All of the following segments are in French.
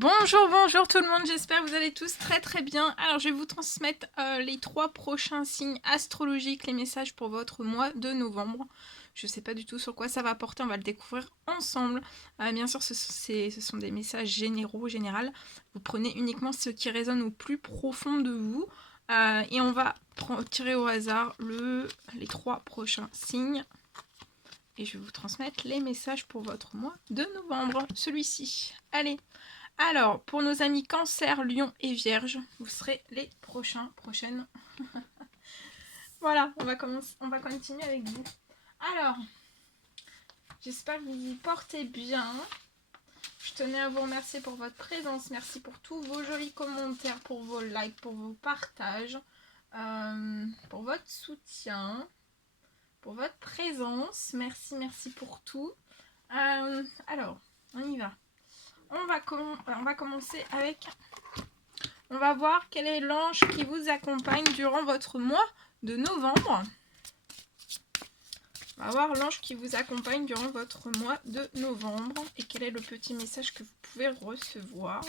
Bonjour, bonjour tout le monde, j'espère que vous allez tous très bien. Alors je vais vous transmettre les 3 prochains signes astrologiques, les messages pour votre mois de novembre. Je ne sais pas du tout sur quoi ça va porter, on va le découvrir ensemble. Bien sûr ce sont des messages généraux, général. Vous prenez uniquement ce qui résonne au plus profond de vous. Et on va tirer au hasard les 3 prochains signes. Et je vais vous transmettre les messages pour votre mois de novembre, celui-ci. Allez! Alors, pour nos amis Cancer, Lion et Vierge, vous serez les prochaines. Voilà, on va continuer avec vous. Alors, j'espère que vous vous portez bien. Je tenais à vous remercier pour votre présence. Merci pour tous vos jolis commentaires, pour vos likes, pour vos partages, pour votre soutien, pour votre présence. Merci pour tout. Alors, on y va. On va commencer avec... On va voir quel est l'ange qui vous accompagne durant votre mois de novembre. On va voir l'ange qui vous accompagne durant votre mois de novembre. Et quel est le petit message que vous pouvez recevoir.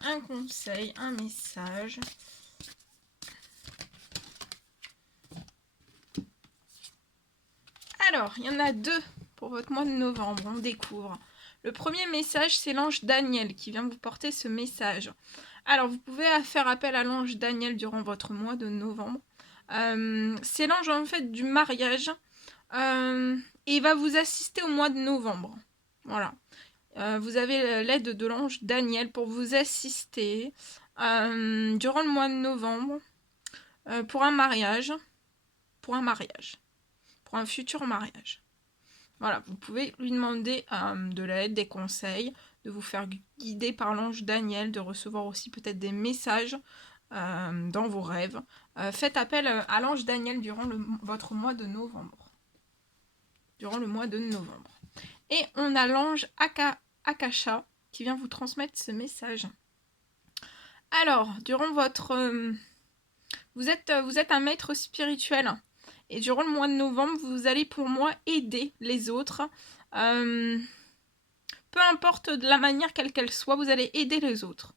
Un conseil, un message. Alors, il y en a 2 pour votre mois de novembre. On découvre. Le premier message, c'est l'ange Daniel qui vient vous porter ce message. Alors, vous pouvez faire appel à l'ange Daniel durant votre mois de novembre. C'est l'ange en fait du mariage. Et il va vous assister au mois de novembre. Voilà. Vous avez l'aide de l'ange Daniel pour vous assister durant le mois de novembre pour un mariage. Pour un futur mariage. Voilà, vous pouvez lui demander de l'aide, des conseils, de vous faire guider par l'ange Daniel, de recevoir aussi peut-être des messages dans vos rêves. Faites appel à l'ange Daniel durant votre mois de novembre. Durant le mois de novembre. Et on a l'ange Akasha qui vient vous transmettre ce message. Alors, durant votre... vous êtes un maître spirituel. Et durant le mois de novembre, vous allez pour moi aider les autres. Peu importe de la manière quelle qu'elle soit, vous allez aider les autres.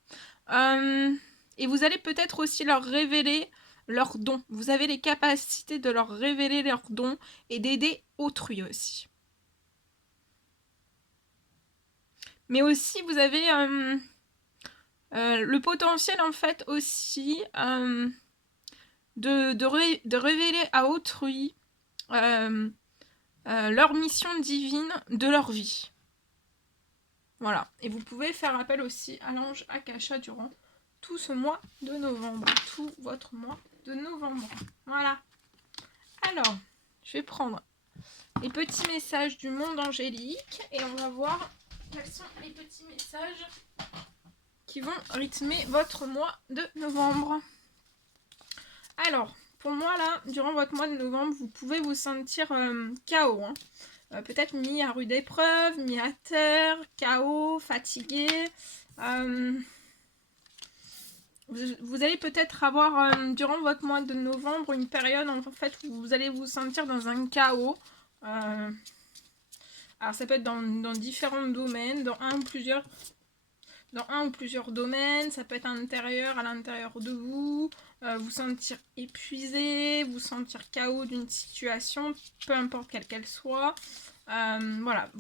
Et vous allez peut-être aussi leur révéler leurs dons. Vous avez les capacités de leur révéler leurs dons et d'aider autrui aussi. Mais aussi, vous avez le potentiel en fait aussi... de révéler à autrui leur mission divine de leur vie. Voilà. Et vous pouvez faire appel aussi à l'ange Akasha durant tout ce mois de novembre. Tout votre mois de novembre. Voilà. Alors, je vais prendre les petits messages du monde angélique et on va voir quels sont les petits messages qui vont rythmer votre mois de novembre. Alors, pour moi, là, durant votre mois de novembre, vous pouvez vous sentir KO. Hein. Peut-être mis à rude épreuve, mis à terre, KO, fatigué. Vous allez peut-être avoir, durant votre mois de novembre, une période en fait où vous allez vous sentir dans un chaos. Alors, ça peut être dans différents domaines, dans un ou plusieurs domaines. Ça peut être à l'intérieur de vous. Vous sentir épuisé, vous sentir KO d'une situation, peu importe quelle qu'elle soit. Voilà,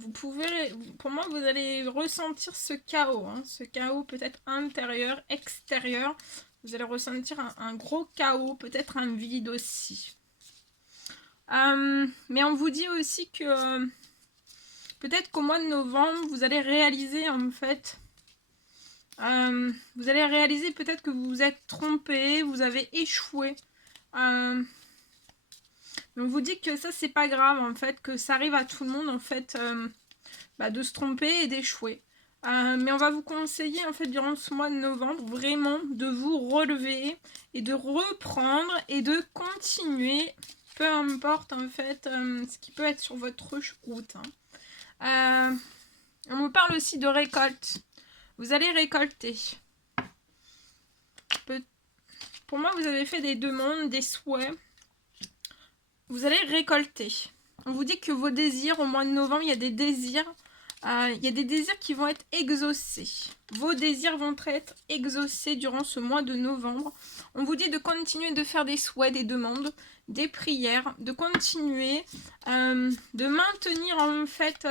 pour moi, vous allez ressentir ce chaos, hein, ce chaos peut-être intérieur, extérieur. Vous allez ressentir un gros chaos, peut-être un vide aussi. Mais on vous dit aussi que peut-être qu'au mois de novembre, vous allez réaliser en fait... vous allez réaliser peut-être que vous vous êtes trompé, vous avez échoué. On vous dit que ça, c'est pas grave, en fait, que ça arrive à tout le monde, en fait, de se tromper et d'échouer. Mais on va vous conseiller, en fait, durant ce mois de novembre, vraiment de vous relever et de reprendre et de continuer, peu importe, en fait, ce qui peut être sur votre route. Hein. On vous parle aussi de récolte. Vous allez récolter. Pour moi, vous avez fait des demandes, des souhaits. Vous allez récolter. On vous dit que vos désirs, au mois de novembre, il y a des désirs Il y a des désirs qui vont être exaucés. Vos désirs vont être exaucés durant ce mois de novembre. On vous dit de continuer de faire des souhaits, des demandes, des prières, de continuer, de maintenir en fait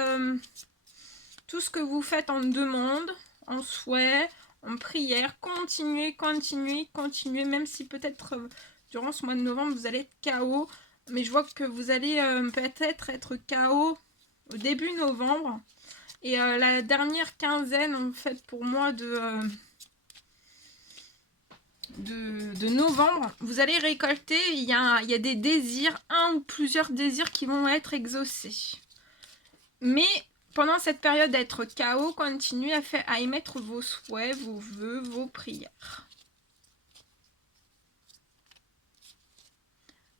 tout ce que vous faites en demande, en souhait, en prière. Continuez, continuez, continuez, même si peut-être durant ce mois de novembre vous allez être KO. Mais je vois que vous allez peut-être être KO au début novembre. Et la dernière quinzaine, en fait, pour moi, de novembre, vous allez récolter, il y a des désirs, un ou plusieurs désirs qui vont être exaucés. Mais pendant cette période d'être KO, continuez à émettre vos souhaits, vos vœux, vos prières.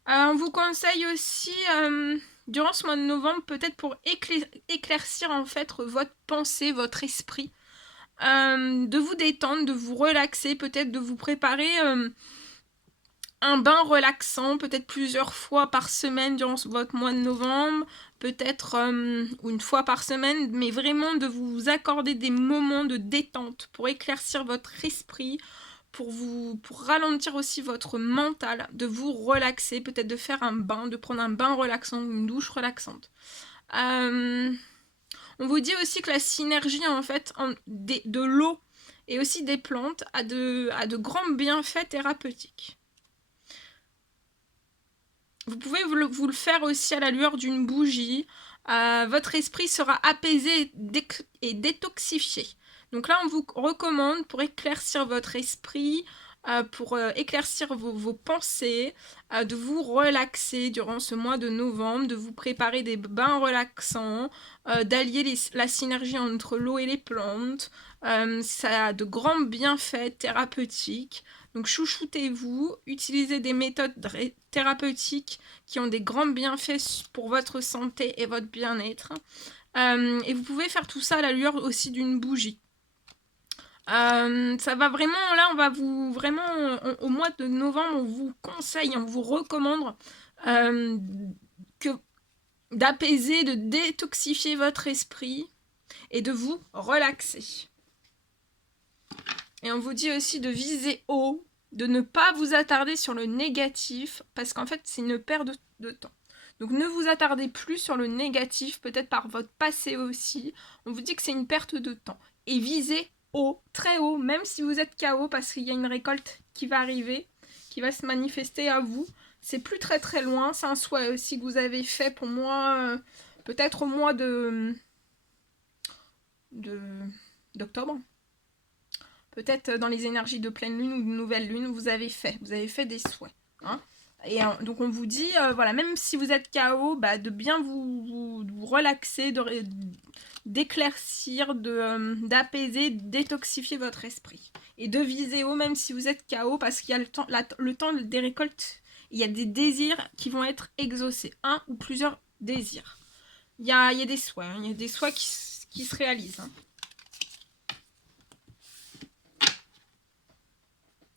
On vous conseille aussi, durant ce mois de novembre, peut-être pour éclaircir en fait votre pensée, votre esprit, de vous détendre, de vous relaxer, peut-être de vous préparer un bain relaxant, peut-être plusieurs fois par semaine durant votre mois de novembre, peut-être une fois par semaine, mais vraiment de vous accorder des moments de détente pour éclaircir votre esprit, pour ralentir aussi votre mental, de vous relaxer, peut-être de faire un bain, de prendre un bain relaxant, une douche relaxante. On vous dit aussi que la synergie en fait de l'eau et aussi des plantes a de grands bienfaits thérapeutiques. Vous pouvez vous le faire aussi à la lueur d'une bougie. Votre esprit sera apaisé et détoxifié. Donc là, on vous recommande pour éclaircir votre esprit, pour éclaircir vos pensées, de vous relaxer durant ce mois de novembre, de vous préparer des bains relaxants, d'allier la synergie entre l'eau et les plantes. Ça a de grands bienfaits thérapeutiques. Donc chouchoutez-vous, utilisez des méthodes thérapeutiques qui ont des grands bienfaits pour votre santé et votre bien-être. Et vous pouvez faire tout ça à la lueur aussi d'une bougie. Ça va vraiment, là on va vous, vraiment, au mois de novembre, on vous conseille, on vous recommande d'apaiser, de détoxifier votre esprit et de vous relaxer. Et on vous dit aussi de viser haut, de ne pas vous attarder sur le négatif, parce qu'en fait c'est une perte de temps. Donc ne vous attardez plus sur le négatif, peut-être par votre passé aussi. On vous dit que c'est une perte de temps. Et visez haut, très haut, même si vous êtes KO, parce qu'il y a une récolte qui va arriver, qui va se manifester à vous. C'est plus très très loin, c'est un souhait aussi que vous avez fait pour moi, peut-être au mois d'octobre. Peut-être dans les énergies de pleine lune ou de nouvelle lune, vous avez fait des souhaits. Hein. Et donc on vous dit, voilà, même si vous êtes KO, de bien vous relaxer, d'éclaircir, d'apaiser, détoxifier votre esprit. Et de viser haut, même si vous êtes KO, parce qu'il y a le temps des récoltes, il y a des désirs qui vont être exaucés. Un ou plusieurs désirs. Il y a des souhaits, hein, il y a des souhaits qui se réalisent. Hein.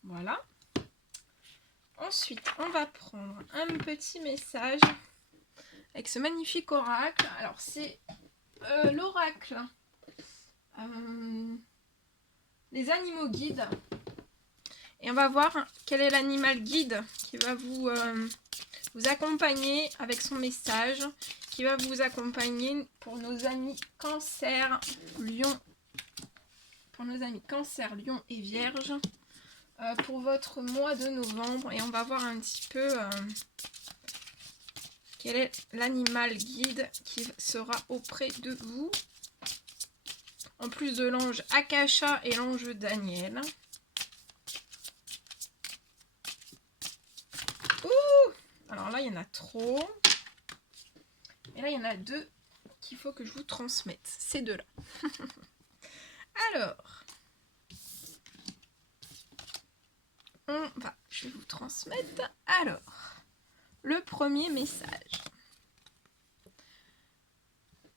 Voilà. Ensuite, on va prendre un petit message avec ce magnifique oracle. Alors, c'est l'oracle les animaux guides. Et on va voir quel est l'animal guide qui va vous accompagner avec son message, qui va vous accompagner pour nos amis Cancer, Lion, et Vierge. Pour votre mois de novembre, et on va voir un petit peu quel est l'animal guide qui sera auprès de vous, en plus de l'ange Akasha et l'ange Daniel. Ouh, alors là il y en a trop, et là il y en a deux qu'il faut que je vous transmette, ces deux là. Alors je vais vous transmettre. Alors, le premier message,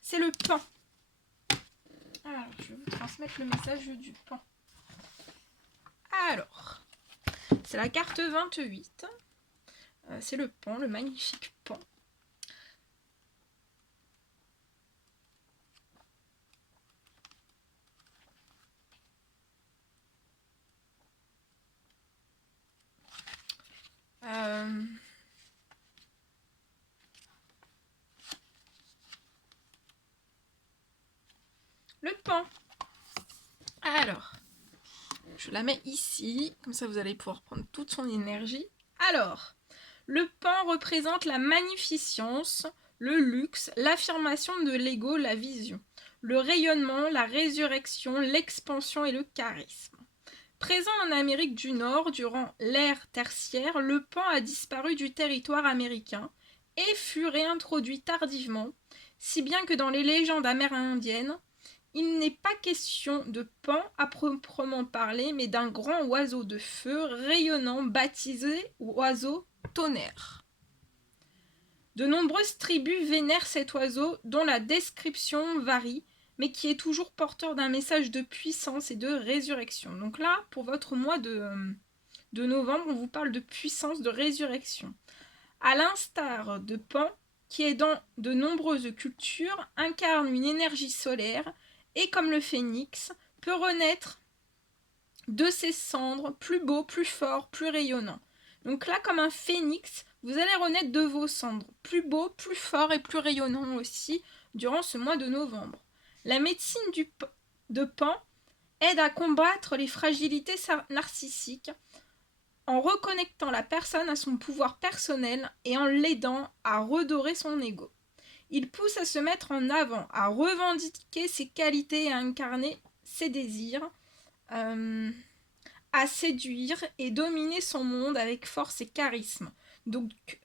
c'est le pain. Alors, je vais vous transmettre le message du pain. Alors, c'est la carte 28. C'est le pain, le magnifique pain. Le pan. Alors, je la mets ici, comme ça vous allez pouvoir prendre toute son énergie. Alors, le pan représente la magnificence, le luxe, l'affirmation de l'ego, la vision, le rayonnement, la résurrection, l'expansion et le charisme. Présent en Amérique du Nord durant l'ère tertiaire, le pan a disparu du territoire américain et fut réintroduit tardivement, si bien que dans les légendes amérindiennes, il n'est pas question de pan à proprement parler, mais d'un grand oiseau de feu rayonnant baptisé oiseau tonnerre. De nombreuses tribus vénèrent cet oiseau dont la description varie, mais qui est toujours porteur d'un message de puissance et de résurrection. Donc là, pour votre mois de novembre, on vous parle de puissance, de résurrection. À l'instar de Pan, qui est dans de nombreuses cultures, incarne une énergie solaire et, comme le phénix, peut renaître de ses cendres, plus beau, plus fort, plus rayonnant. Donc là, comme un phénix, vous allez renaître de vos cendres, plus beau, plus fort et plus rayonnant aussi, durant ce mois de novembre. La médecine de Pan aide à combattre les fragilités narcissiques en reconnectant la personne à son pouvoir personnel et en l'aidant à redorer son ego. Il pousse à se mettre en avant, à revendiquer ses qualités et à incarner ses désirs, à séduire et dominer son monde avec force et charisme. Donc,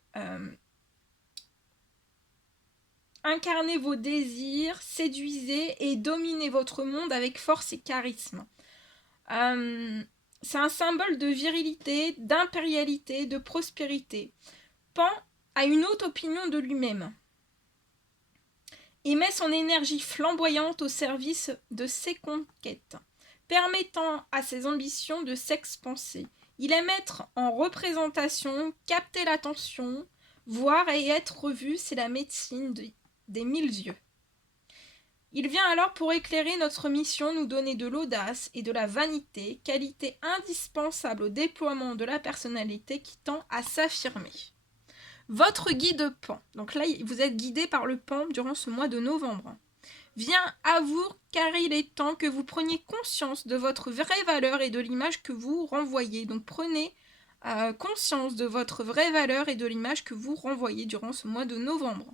incarnez vos désirs, séduisez et dominez votre monde avec force et charisme. C'est un symbole de virilité, d'impérialité, de prospérité. Pan a une haute opinion de lui-même et met son énergie flamboyante au service de ses conquêtes, permettant à ses ambitions de s'expanser. Il aime être en représentation, capter l'attention, voir et être vu, c'est la médecine des 1000 yeux. Il vient alors pour éclairer notre mission, nous donner de l'audace et de la vanité, qualité indispensable au déploiement de la personnalité qui tend à s'affirmer. Votre guide Pan, donc là vous êtes guidé par le Pan durant ce mois de novembre, vient à vous car il est temps que vous preniez conscience de votre vraie valeur et de l'image que vous renvoyez. Donc prenez conscience de votre vraie valeur et de l'image que vous renvoyez durant ce mois de novembre.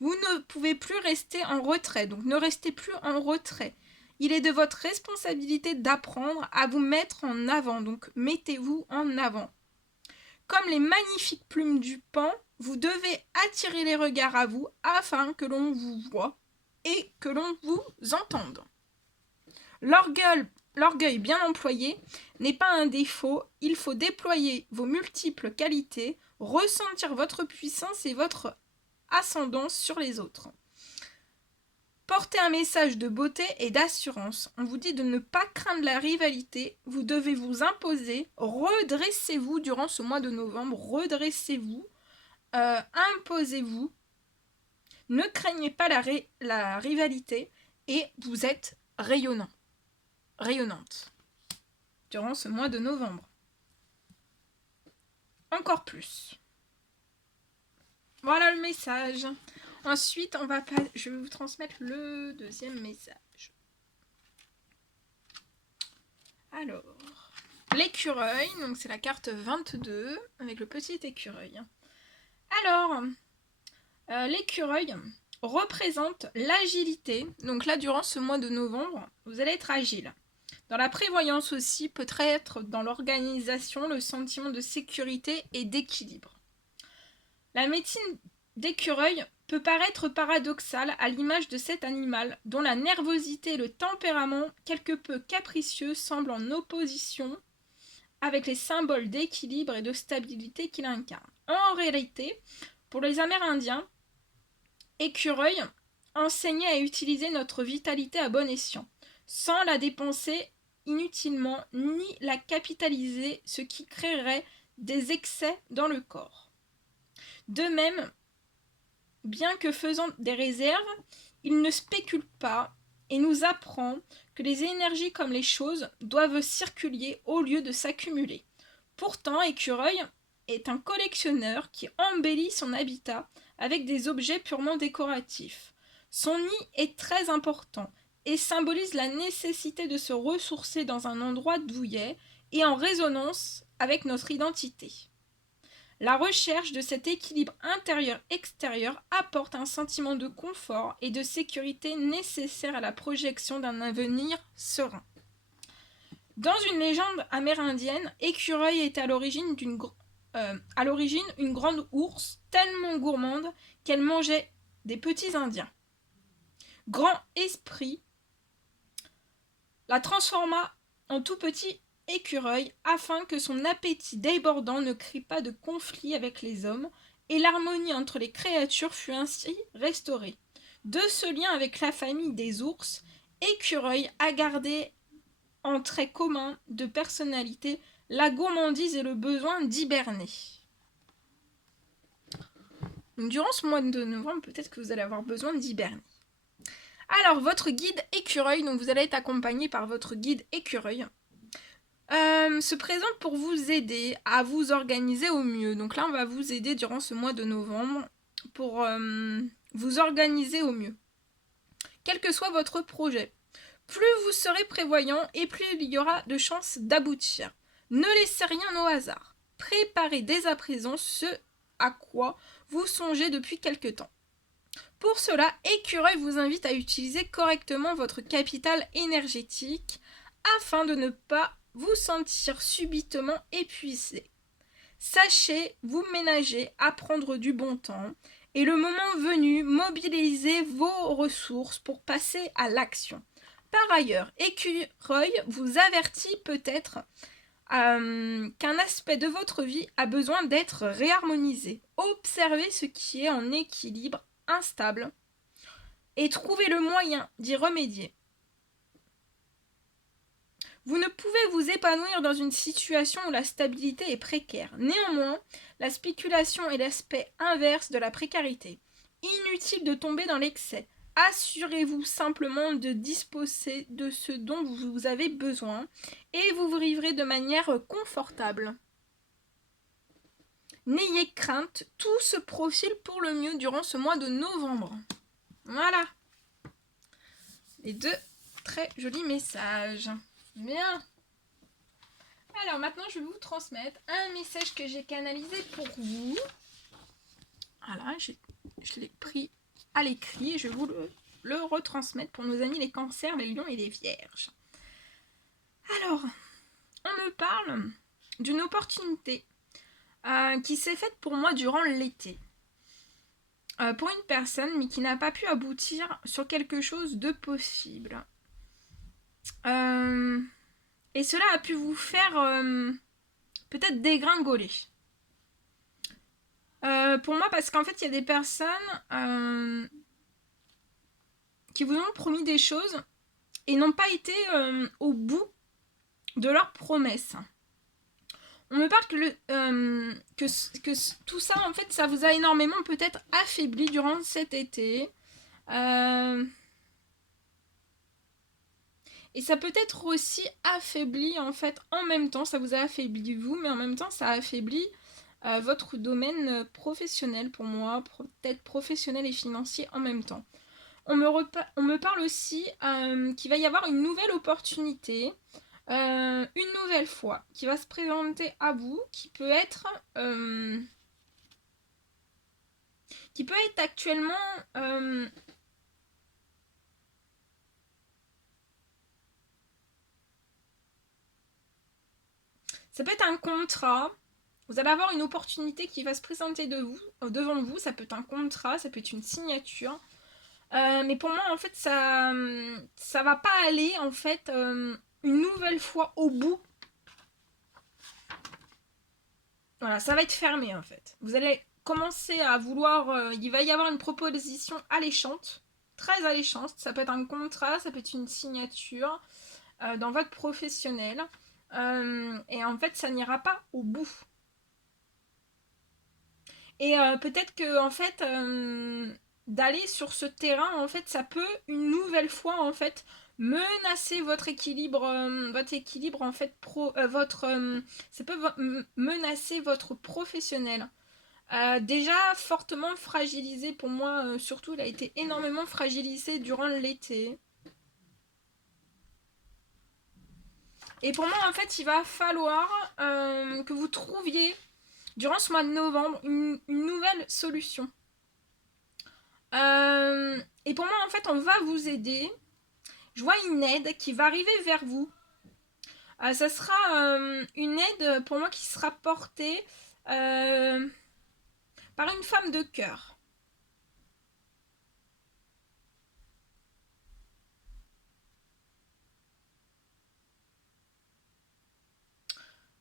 Vous ne pouvez plus rester en retrait, donc ne restez plus en retrait. Il est de votre responsabilité d'apprendre à vous mettre en avant, donc mettez-vous en avant. Comme les magnifiques plumes du Pan, vous devez attirer les regards à vous afin que l'on vous voie et que l'on vous entende. L'orgueil bien employé n'est pas un défaut, il faut déployer vos multiples qualités, ressentir votre puissance et votre ascendance sur les autres. Portez un message de beauté et d'assurance. On vous dit de ne pas craindre la rivalité. Vous devez vous imposer. Redressez-vous durant ce mois de novembre. Redressez-vous. Imposez-vous. Ne craignez pas la rivalité. Et vous êtes rayonnant. Rayonnante. Durant ce mois de novembre. Encore plus. Voilà le message. Ensuite, je vais vous transmettre le deuxième message. Alors, l'écureuil, donc c'est la carte 22 avec le petit écureuil. Alors, l'écureuil représente l'agilité. Donc là, durant ce mois de novembre, vous allez être agile. Dans la prévoyance aussi, peut-être dans l'organisation, le sentiment de sécurité et d'équilibre. La médecine d'écureuil peut paraître paradoxale à l'image de cet animal, dont la nervosité et le tempérament quelque peu capricieux semblent en opposition avec les symboles d'équilibre et de stabilité qu'il incarne. En réalité, pour les Amérindiens, écureuil enseignait à utiliser notre vitalité à bon escient, sans la dépenser inutilement ni la capitaliser, ce qui créerait des excès dans le corps. De même, bien que faisant des réserves, il ne spécule pas et nous apprend que les énergies comme les choses doivent circuler au lieu de s'accumuler. Pourtant, Écureuil est un collectionneur qui embellit son habitat avec des objets purement décoratifs. Son nid est très important et symbolise la nécessité de se ressourcer dans un endroit douillet et en résonance avec notre identité. La recherche de cet équilibre intérieur-extérieur apporte un sentiment de confort et de sécurité nécessaire à la projection d'un avenir serein. Dans une légende amérindienne, Écureuil était à l'origine une grande ours tellement gourmande qu'elle mangeait des petits Indiens. Grand esprit la transforma en tout petit écureuil afin que son appétit débordant ne crée pas de conflit avec les hommes, et l'harmonie entre les créatures fut ainsi restaurée. De ce lien avec la famille des ours, Écureuil a gardé en trait commun de personnalité la gourmandise et le besoin d'hiberner. Donc, durant ce mois de novembre, peut-être que vous allez avoir besoin d'hiberner. Alors, votre guide écureuil, donc vous allez être accompagné par votre guide écureuil, se présente pour vous aider à vous organiser au mieux. Donc là, on va vous aider durant ce mois de novembre pour vous organiser au mieux. Quel que soit votre projet, plus vous serez prévoyant et plus il y aura de chances d'aboutir. Ne laissez rien au hasard. Préparez dès à présent ce à quoi vous songez depuis quelque temps. Pour cela, Écureuil vous invite à utiliser correctement votre capital énergétique afin de ne pas vous sentir subitement épuisé. Sachez vous ménager à prendre du bon temps et le moment venu, mobilisez vos ressources pour passer à l'action. Par ailleurs, Écureuil vous avertit peut-être qu'un aspect de votre vie a besoin d'être réharmonisé. Observez ce qui est en équilibre instable et trouvez le moyen d'y remédier. Vous ne pouvez vous épanouir dans une situation où la stabilité est précaire. Néanmoins, la spéculation est l'aspect inverse de la précarité. Inutile de tomber dans l'excès. Assurez-vous simplement de disposer de ce dont vous avez besoin et vous vivrez de manière confortable. N'ayez crainte, tout se profile pour le mieux durant ce mois de novembre. Voilà. Les deux très jolis messages. Bien. Alors maintenant, je vais vous transmettre un message que j'ai canalisé pour vous. Voilà, je l'ai pris à l'écrit et je vais vous le retransmettre pour nos amis les cancers, les lions et les vierges. Alors, on me parle d'une opportunité qui s'est faite pour moi durant l'été. Pour une personne, mais qui n'a pas pu aboutir sur quelque chose de possible. Et cela a pu vous faire peut-être dégringoler. Pour moi, parce qu'en fait, il y a des personnes qui vous ont promis des choses et n'ont pas été au bout de leurs promesses. On me parle que tout ça, en fait, ça vous a énormément peut-être affaibli durant cet été. Et ça peut être aussi affaibli, en fait, en même temps. Ça vous a affaibli vous, mais en même temps, ça a affaibli votre domaine professionnel pour moi. Peut-être professionnel et financier en même temps. On me parle aussi qu'il va y avoir une nouvelle opportunité. Une nouvelle fois qui va se présenter à vous, qui peut être actuellement ça peut être un contrat. Vous allez avoir une opportunité qui va se présenter devant vous. Ça peut être un contrat, ça peut être une signature. Mais pour moi, en fait, ça va pas aller, en fait, une nouvelle fois au bout. Voilà, ça va être fermé, en fait. Vous allez commencer à vouloir... il va y avoir une proposition alléchante, très alléchante. Ça peut être un contrat, ça peut être une signature dans votre professionnel. Et en fait, ça n'ira pas au bout. Et peut-être que, en fait... d'aller sur ce terrain, en fait, ça peut une nouvelle fois, en fait, menacer votre équilibre en fait, ça peut menacer votre professionnel. Déjà fortement fragilisé pour moi, surtout, il a été énormément fragilisé durant l'été. Et pour moi, en fait, il va falloir que vous trouviez, durant ce mois de novembre, une nouvelle solution. Et pour moi, en fait, on va vous aider. Je vois une aide qui va arriver vers vous. Ça sera une aide pour moi qui sera portée par une femme de cœur.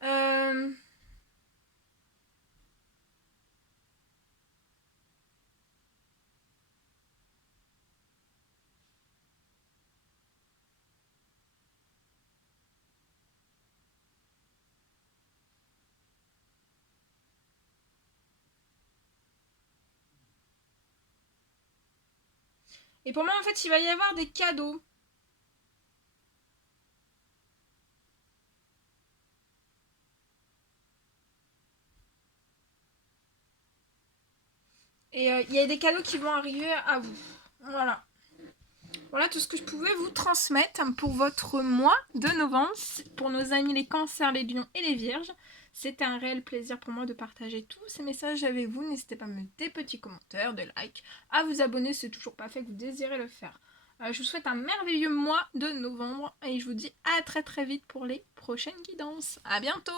Euh, et pour moi, en fait, il va y avoir des cadeaux. Et il y a des cadeaux qui vont arriver à vous. Voilà. Voilà tout ce que je pouvais vous transmettre pour votre mois de novembre, pour nos amis les cancers, les lions et les vierges. C'était un réel plaisir pour moi de partager tous ces messages avec vous. N'hésitez pas à me mettre des petits commentaires, des likes, à vous abonner si ce n'est toujours pas fait que vous désirez le faire. Je vous souhaite un merveilleux mois de novembre et je vous dis à très très vite pour les prochaines guidances. À bientôt!